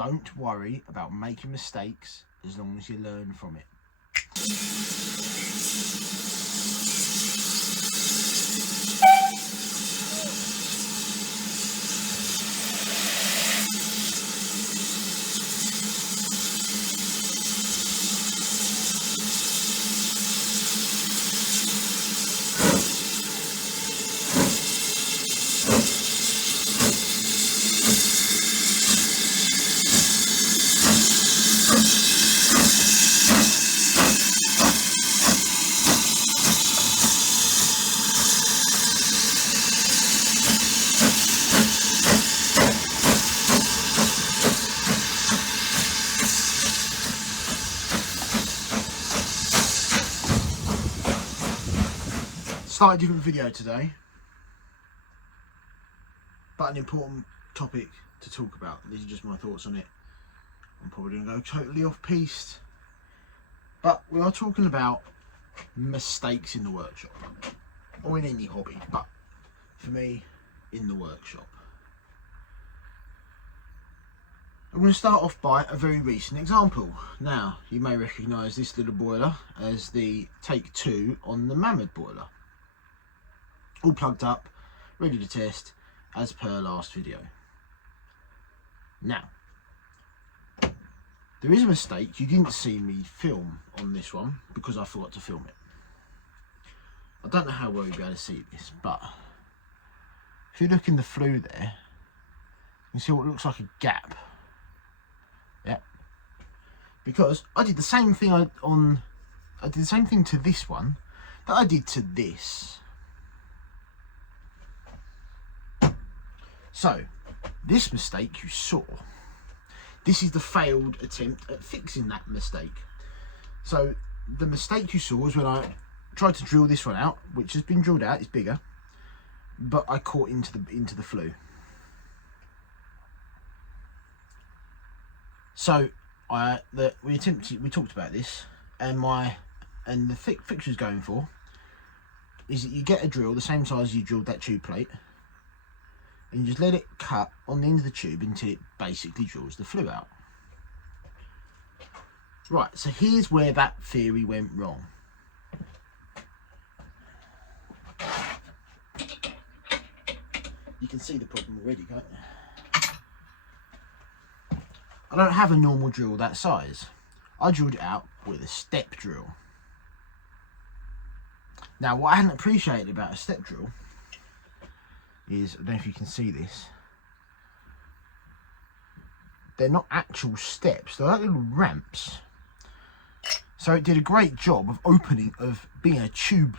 Don't worry about making mistakes as long as you learn from it. Slightly different video today, but an important topic to talk about. These are just my thoughts on it. I'm probably going to go totally off piste, but we are talking about mistakes in the workshop, or in any hobby, but for me, in the workshop. I'm going to start off by a very recent example. Now, you may recognise this little boiler as the take 2 on the Mammoth boiler. All plugged up, ready to test, as per last video. Now, there is a mistake you didn't see me film on this one because I forgot to film it. I don't know how well you'll be able to see this, but if you look in the flue there, you can see what looks like a gap. Yeah, because I did the same thing I did the same thing to this one that I did to this. So, this mistake you saw, this is the failed attempt at fixing that mistake. So, the mistake you saw was when I tried to drill this one out, which has been drilled out, it's bigger, but I caught into the flue. So, we talked about this, and the fixture's going for is that you get a drill the same size you drilled that tube plate, and you just let it cut on the end of the tube until it basically drills the flue out. Right, so here's where that theory went wrong. You can see the problem already, can't you? I don't have a normal drill that size. I drilled it out with a step drill. Now, what I hadn't appreciated about a step drill is, I don't know if you can see this, they're not actual steps, they're like little ramps. So it did a great job of being a tube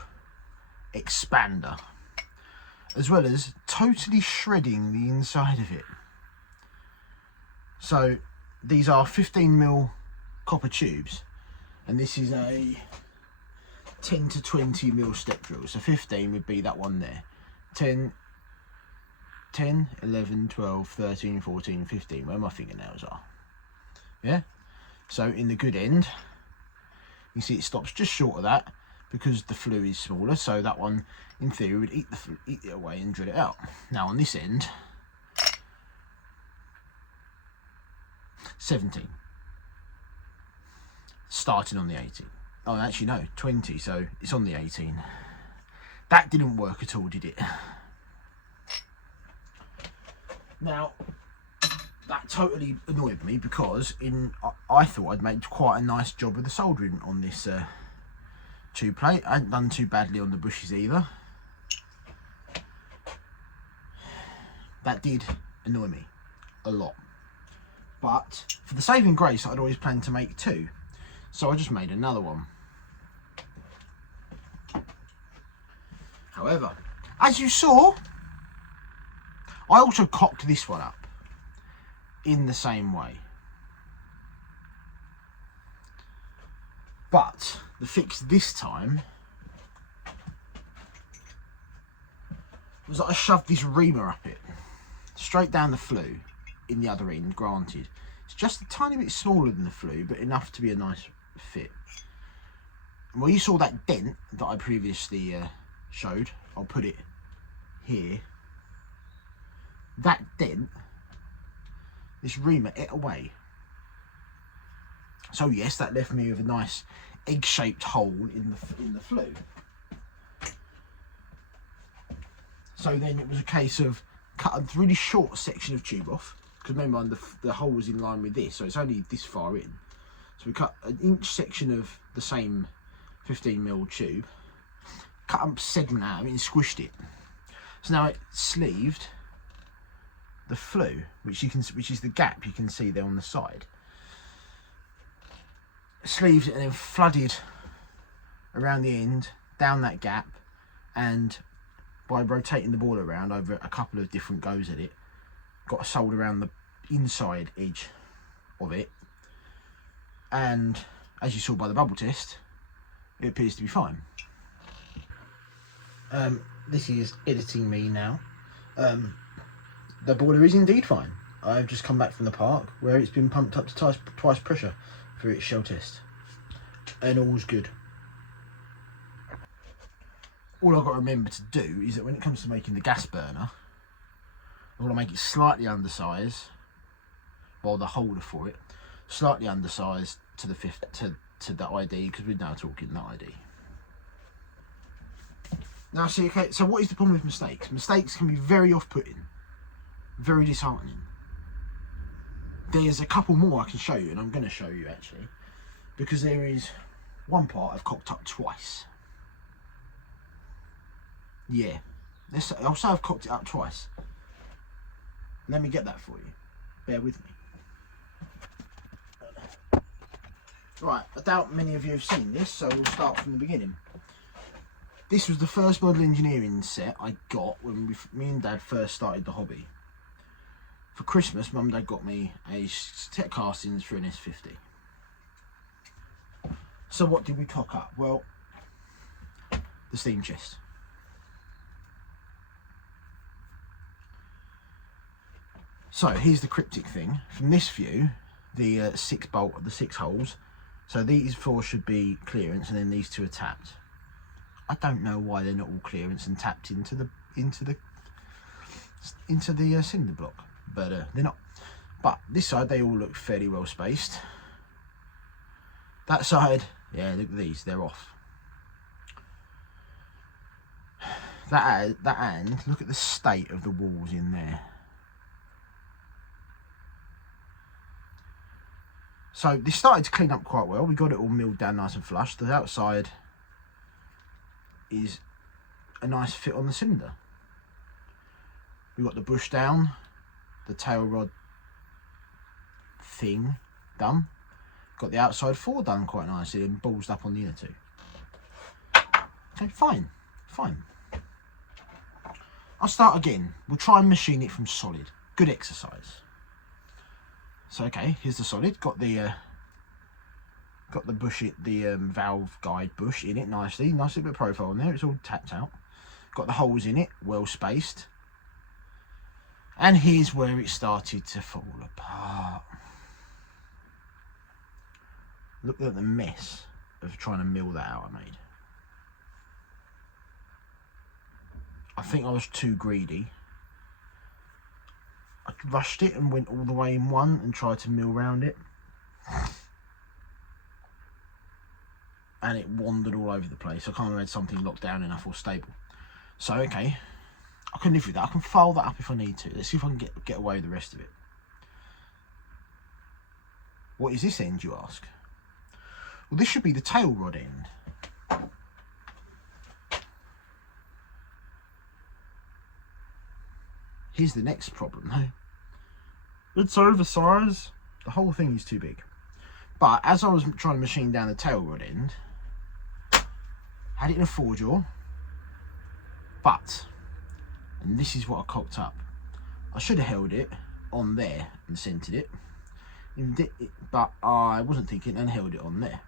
expander, as well as totally shredding the inside of it. So these are 15mm copper tubes, and this is a 10 to 20mm step drill. So 15 would be that one there. 10, 11, 12, 13, 14, 15, where my fingernails are. Yeah? So in the good end, you see it stops just short of that because the flue is smaller, so that one, in theory, would eat it away and drill it out. Now on this end, 17. Starting on the 18. Oh, actually no, 20, so it's on the 18. That didn't work at all, did it? Now, that totally annoyed me because I thought I'd made quite a nice job of the soldering on this tube plate. I hadn't done too badly on the bushes either. That did annoy me a lot. But for the saving grace, I'd always planned to make 2. So I just made another one. However, as you saw, I also cocked this one up in the same way. But the fix this time was that I shoved this reamer up it, straight down the flue in the other end, granted. It's just a tiny bit smaller than the flue, but enough to be a nice fit. And where you saw that dent that I previously showed, I'll put it here. That dent this reamer ate away. So yes, that left me with a nice egg-shaped hole in the flue. So then it was a case of cut a really short section of tube off, because remember the hole was in line with this, so it's only this far in. So we cut an inch section of the same 15mm tube, cut a segment out of it and squished it. So now it sleeved the flue, which is the gap you can see there on the side. Sleeved it and then flooded around the end, down that gap, and by rotating the ball around over a couple of different goes at it, got a solder around the inside edge of it, and as you saw by the bubble test, it appears to be fine. This is editing me now. The boiler is indeed fine. I've just come back from the park where it's been pumped up to twice pressure for its shell test, and all's good. All I've got to remember to do is that when it comes to making the gas burner, I want to make it slightly undersized, while the holder for it slightly undersized to the ID, because we're now talking the ID. Now see, okay, so what is the problem with mistakes? Mistakes can be very off-putting, very disheartening. There's a couple more I can show you, and I'm going to show you actually, because there is one part I've cocked up twice. Yeah, I'll say I've cocked it up twice. Let me get that for you. Bear with me. Right, I doubt many of you have seen this, so we'll start from the beginning. This was the first model engineering set I got when me and Dad first started the hobby. For Christmas, Mum and Dad got me a set of castings for an S50. So what did we cock up? Well, the steam chest. So here's the cryptic thing. From this view, the 6 holes. So these 4 should be clearance, and then these 2 are tapped. I don't know why they're not all clearance and tapped into the cinder block, but they're not. But this side they all look fairly well spaced. That side, yeah, look at these, they're off. That end, look at the state of the walls in there. So this started to clean up quite well. We got it all milled down nice and flush. The outside is a nice fit on the cylinder. We got the bush down, the tail rod thing done. Got the outside 4 done quite nicely and ballsed up on the inner 2. Okay, fine. I'll start again. We'll try and machine it from solid. Good exercise. So okay, here's the solid. Got the bush, the valve guide bush in it nicely. Nice little bit of profile in there. It's all tapped out. Got the holes in it, well spaced. And here's where it started to fall apart. Look at the mess of trying to mill that out I made. I think I was too greedy. I rushed it and went all the way in one and tried to mill round it. And it wandered all over the place. I can't have had something locked down enough or stable. So, okay, I can live with that. I can file that up if I need to. Let's see if I can get away with the rest of it. What is this end, you ask? Well, this should be the tail rod end. Here's the next problem though. It's oversized. The whole thing is too big. But as I was trying to machine down the tail rod end, had it in a 4-jaw, but, and this is what I cocked up, I should have held it on there and centered it, but I wasn't thinking and held it on there.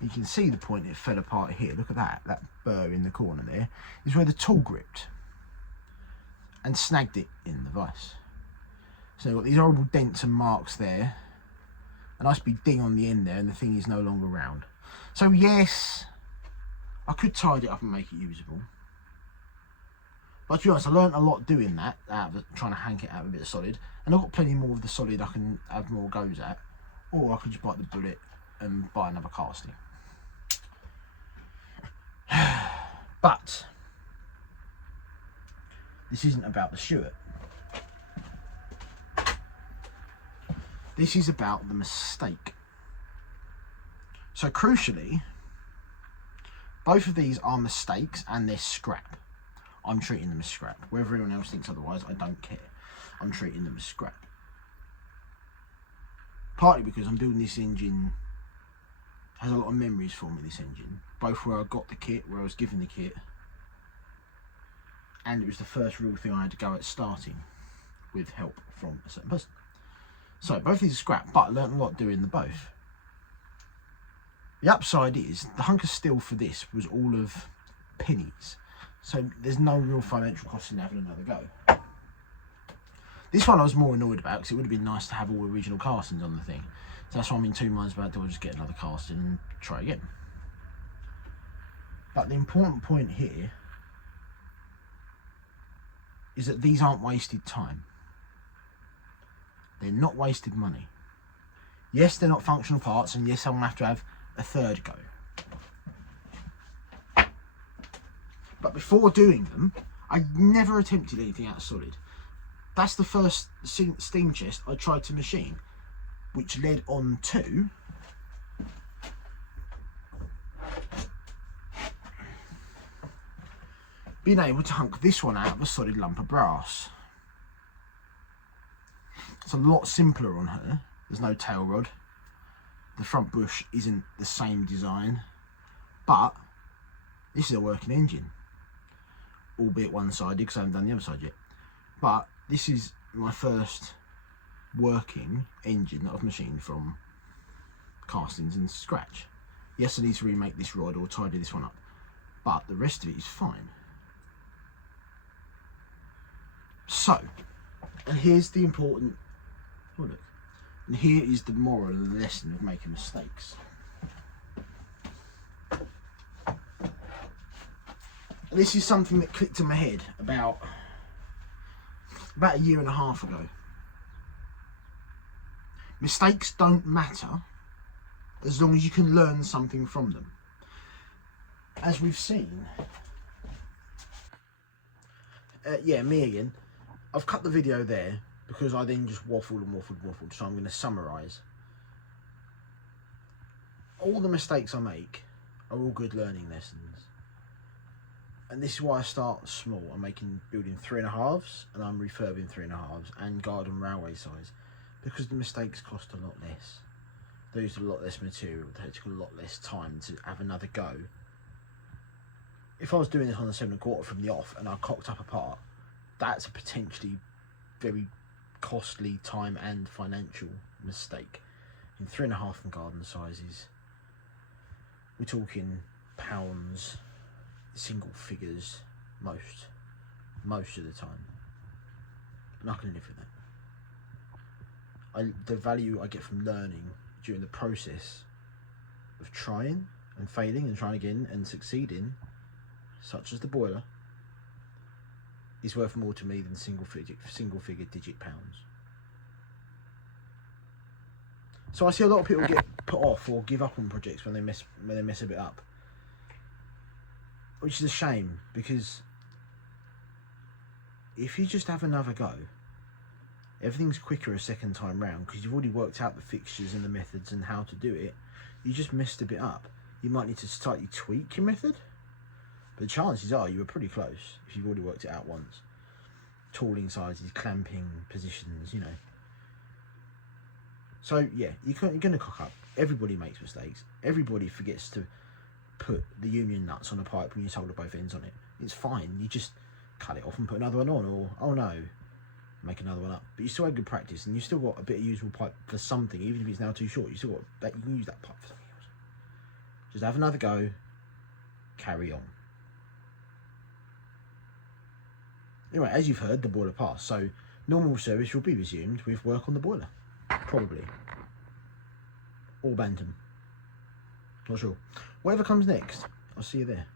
You can see the point it fell apart here. Look at that burr in the corner there is where the tool gripped and snagged it in the vise. So you've got these horrible dents and marks there, a nice big ding on the end there, and the thing is no longer round. So yes, I could tidy it up and make it usable, But to be honest, I learned a lot doing that, trying to hank it out a bit of solid. And I've got plenty more of the solid I can have more goes at. Or I can just bite the bullet and buy another casting. But this isn't about the Stuart. This is about the mistake. So crucially, both of these are mistakes and they're scrap. I'm treating them as scrap. Whether anyone else thinks otherwise, I don't care. I'm treating them as scrap. Partly because I'm building this engine, has a lot of memories for me, this engine. Both where I got the kit, where I was given the kit, and it was the first real thing I had to go at starting with help from a certain person. So both these are scrap, but I learned a lot doing the both. The upside is, the hunk of steel for this was all of pennies. So there's no real financial cost in having another go. This one I was more annoyed about because it would have been nice to have all original castings on the thing. So that's why I'm in 2 minds about, do I just get another casting and try again. But the important point here is that these aren't wasted time. They're not wasted money. Yes, they're not functional parts, and yes, I'm going to have to have a third go. But before doing them, I never attempted anything out of solid. That's the first steam chest I tried to machine, which led on to being able to hunk this one out of a solid lump of brass. It's a lot simpler on her. There's no tail rod. The front bush isn't the same design, but this is a working engine, albeit one-sided because I haven't done the other side yet. But this is my first working engine that I've machined from castings and scratch. Yes, I need to remake this rod or tidy this one up, but the rest of it is fine. So, and here's the important, oh look, and here is the moral lesson of making mistakes. This is something that clicked in my head about a year and a half ago. Mistakes don't matter as long as you can learn something from them. As we've seen, yeah, me again. I've cut the video there because I then just waffled, so I'm going to summarise. All the mistakes I make are all good learning lessons. And this is why I start small. I'm building 3.5s, and I'm refurbing 3.5s and garden railway size, because the mistakes cost a lot less. They used a lot less material. They took a lot less time to have another go. If I was doing this on the 7.25 from the off and I cocked up a part, that's a potentially very costly time and financial mistake. In 3.5 and garden sizes, we're talking pounds, single figures, most of the time, and I can live with that. The value I get from learning during the process of trying and failing and trying again and succeeding, such as the boiler, is worth more to me than single figure digit pounds. So I see a lot of people get put off or give up on projects when they mess a bit up, which is a shame, because if you just have another go, everything's quicker a second time round because you've already worked out the fixtures and the methods and how to do it. You just messed a bit up. You might need to slightly tweak your method, but the chances are you were pretty close if you've already worked it out once. Tooling sizes, clamping positions, you know. So yeah, you're going to cock up. Everybody makes mistakes. Everybody forgets to put the union nuts on a pipe when you solder both ends on it. It's fine. You just cut it off and put another one on, or oh no, make another one up. But you still had good practice, and you still got a bit of usable pipe for something, even if it's now too short. You still got that. You can use that pipe for something else. Just have another go. Carry on. Anyway, as you've heard, the boiler passed, so normal service will be resumed with work on the boiler, probably, or Bantam. Not sure. Whatever comes next, I'll see you there.